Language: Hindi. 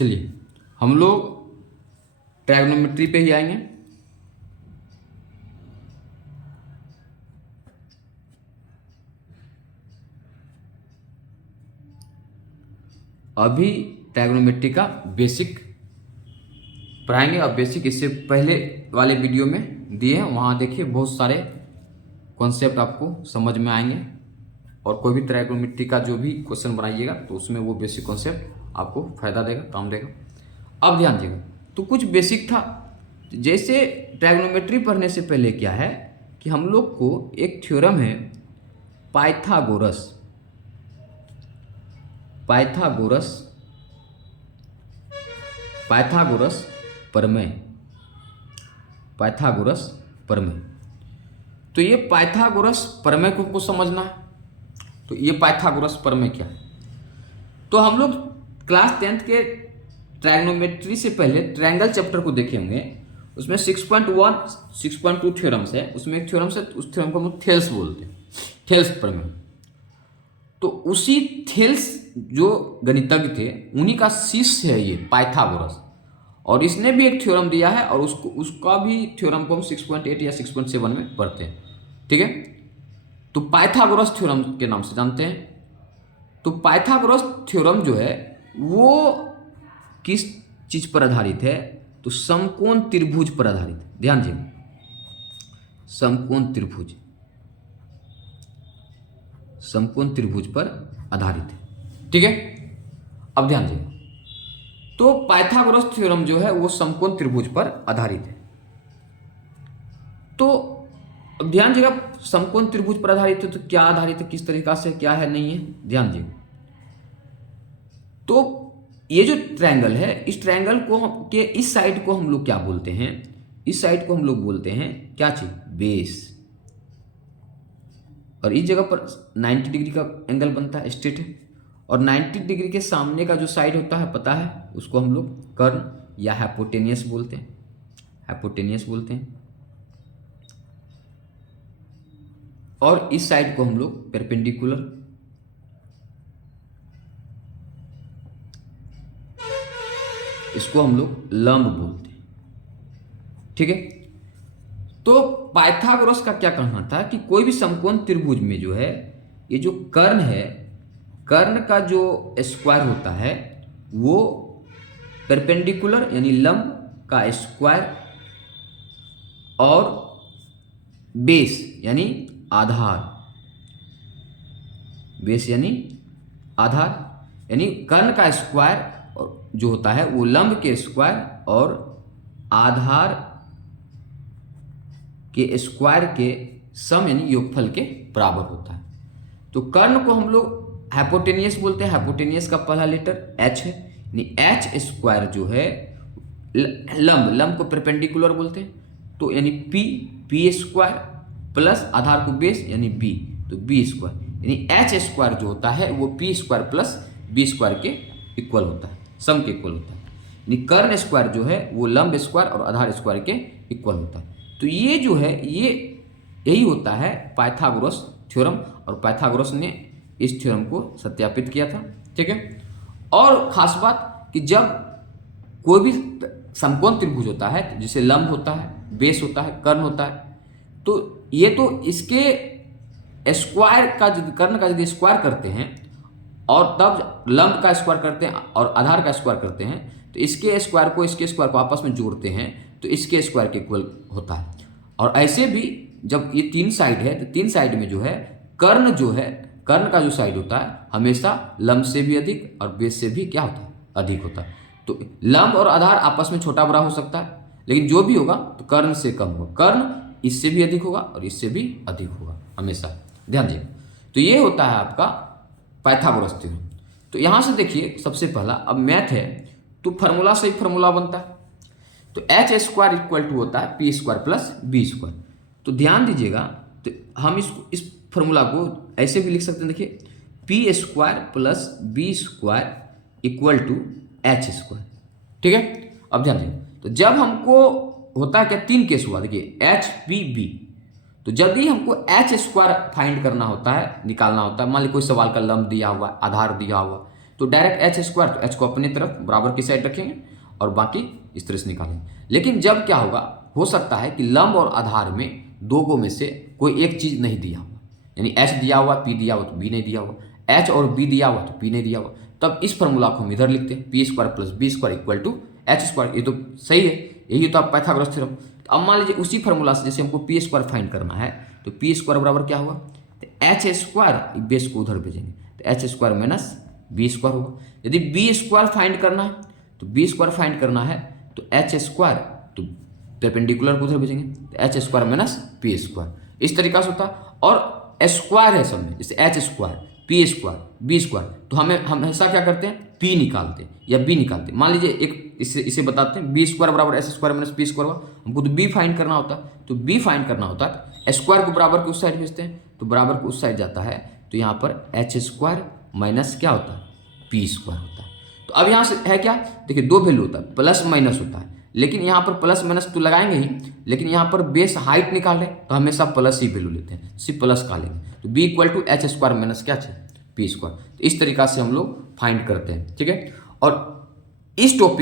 चलिए हम लोग ट्रायगोनोमेट्री पे ही आएंगे। अभी ट्रायगोनोमेट्री का बेसिक पढ़ाएंगे और बेसिक इससे पहले वाले वीडियो में दिए हैं, वहाँ देखिए बहुत सारे कॉन्सेप्ट आपको समझ में आएंगे और कोई भी ट्रायगोनोमेट्री का जो भी क्वेश्चन बनाइएगा तो उसमें वो बेसिक कॉन्सेप्ट आपको फायदा देगा, काम देगा। अब ध्यान दीजिएगा, तो कुछ बेसिक था। जैसे ट्रायगोनोमेट्री पढ़ने से पहले क्या है कि हम लोग को एक थ्योरम है पाइथागोरस प्रमेय। तो ये पाइथागोरस प्रमेय को समझना है। तो ये पाइथागोरस प्रमेय क्या है? तो हम लोग क्लास 10th के ट्रायगोनोमेट्री से पहले ट्रायंगल चैप्टर को देखे होंगे। उसमें 6.1 6.2 थ्योरम्स है। उसमें एक थ्योरम है, उस थ्योरम को हम लोग थेल्स बोलते हैं, थेल्स प्रमेय। तो उसी थेल्स जो गणितज्ञ थे उन्हीं का शिष्य है ये पाइथागोरस, और इसने भी एक थ्योरम दिया है और उसका भी थ्योरम को हम 6.8 या 6.7 में पढ़ते हैं। ठीक है, तो पाइथागोरस थ्योरम के नाम से जानते हैं। तो पाइथागोरस थ्योरम जो है वो किस चीज पर आधारित है? तो समकोण त्रिभुज पर आधारित है। ध्यान दीजिए, समकोण त्रिभुज पर आधारित है। ठीक है, अब ध्यान दीजिए, तो पाइथागोरस थ्योरम जो है वो समकोण त्रिभुज पर आधारित है। तो अब ध्यान दीजिएगा, समकोण त्रिभुज पर आधारित है तो क्या आधारित है, किस तरीका से, क्या है, नहीं है, ध्यान दीजिए। तो ये जो ट्रायंगल है, इस ट्रायंगल को के इस साइड को हम लोग क्या बोलते हैं? इस साइड को हम लोग बोलते हैं क्या चीज? बेस। और इस जगह पर 90 डिग्री का एंगल बनता है, स्ट्रेट है। और 90 डिग्री के सामने का जो साइड होता है पता है, उसको हम लोग कर्ण या हाइपोटेनियस बोलते हैं। और इस साइड को हम लोग परपेंडिकुलर, इसको हम लोग लंब बोलते हैं। ठीक है, तो पाइथागोरस का क्या कहना था कि कोई भी समकोण त्रिभुज में जो है ये जो कर्ण है, कर्ण का जो स्क्वायर होता है वो परपेंडिकुलर यानी लंब का स्क्वायर और बेस यानी आधार यानी कर्ण का स्क्वायर जो होता है वो लंब के स्क्वायर और आधार के स्क्वायर के सम यानी योगफल के बराबर होता है। तो कर्ण को हम लोग हाइपोटेनियस बोलते हैं। हाइपोटेनियस का पहला लेटर h है, यानी h स्क्वायर जो है लंब को परपेंडिकुलर बोलते हैं, तो यानी p स्क्वायर प्लस आधार को बेस यानी b, तो b स्क्वायर यानी h स्क्वायर जो होता है वो p square plus b square के इक्वल होता है, सम के इक्वल होता है। यानी कर्ण स्क्वायर जो है वो लंब स्क्वायर और आधार स्क्वायर के इक्वल होता है। तो ये जो है यही होता है पाइथागोरस थ्योरम, और पाइथागोरस ने इस थ्योरम को सत्यापित किया था। ठीक है, और खास बात कि जब कोई भी समकोण त्रिभुज होता है जिसे लंब होता है, बेस होता है, कर्ण होता है, तो ये तो इसके स्क्वायर का कर्ण का यदि स्क्वायर करते हैं और तब लंब का स्क्वायर करते हैं और आधार का स्क्वायर करते हैं, तो इसके स्क्वायर को आपस में जोड़ते हैं तो इसके स्क्वायर के इक्वल होता है। और ऐसे भी जब ये तीन साइड है तो तीन साइड में जो है कर्ण का जो साइड होता है हमेशा लंब से भी अधिक और बेस से भी क्या होता है? अधिक होता है। तो लंब और आधार आपस में छोटा बड़ा हो सकता है, लेकिन जो भी होगा तो कर्ण से कम होगा, कर्ण इससे भी अधिक होगा और इससे भी अधिक होगा हमेशा, ध्यान दीजिए। तो ये होता है आपका पाइथागोरस थ्योरम। तो यहाँ से देखिए, सबसे पहला अब मैथ है तो फार्मूला से ही फार्मूला बनता है। तो h स्क्वायर इक्वल टू होता है p square plus b square. तो ध्यान दीजिएगा, तो हम इस फार्मूला को ऐसे भी लिख सकते हैं, देखिए p square plus b square equal to h square. ठीक है, अब ध्यान दीजिए, तो जब हमको होता है क्या, तीन केस हुआ, देखिए h p b। तो जब भी हमको h स्क्वायर फाइंड करना होता है, निकालना होता है, मान लीजिए कोई सवाल का लंब दिया हुआ, आधार दिया हुआ, तो डायरेक्ट एच स्क्वायर, तो एच को अपनी तरफ बराबर की साइड रखेंगे और बाकी इस तरह से निकालेंगे। लेकिन जब क्या होगा, हो सकता है कि लंब और आधार में दो में से कोई एक चीज़ नहीं दिया हुआ, यानी एच दिया हुआ, पी दिया हुआ तो बी नहीं दिया हुआ, एच और बी दिया हुआ तो पी नहीं दिया हुआ, तब इस फॉर्मूला को हम इधर लिखते हैं, P square plus B square equal to H square. ये तो सही है, यही तो आप पाइथागोरस थ्योरम। तो अब मान लीजिए उसी फॉर्मूला से जैसे हमको पी स्क्वायर फाइंड करना है, तो पी स्क्वायर बराबर क्या होगा, तो एच स्क्वायर, बेस को उधर भेजेंगे तो H square minus B square होगा। यदि बी स्क्वायर फाइंड करना है, तो बी स्क्वायर फाइंड करना है तो एच स्क्वायर, तो परपेंडिकुलर को उधर भेजेंगे तो H square minus P square, इस तरीका से होता है। और स्क्वायर है सब में, जैसे H square, P square, B square, तो हमें हमेशा क्या करते हैं, पी निकालते हैं या बी निकालते हैं। मान लीजिए एक इसे बताते हैं, बी स्क्वायर बराबर S square minus P square हुआ, हमको तो बी फाइंड करना होता है, तो बी फाइंड करना होता है, स्क्वायर को बराबर के उस साइड भेजते हैं, तो बराबर को उस साइड जाता है, तो यहाँ पर एच स्क्वायर माइनस क्या होता है, पी स्क्वायर होता है। तो अब यहाँ से है क्या, देखिए दो वैल्यू होता है, प्लस माइनस होता है, लेकिन यहाँ पर प्लस माइनस तो लगाएंगे ही, लेकिन यहाँ पर बेस हाइट निकाल रहे हैं तो हमेशा प्लस ही वैल्यू लेते हैं, सिर्फ प्लस का लेंगे, तो B equal to H square minus क्या चाहिए, पी स्क्वायर। तो इस तरीका से हम लोग फाइंड करते हैं, ठीक है। और इस टॉपिक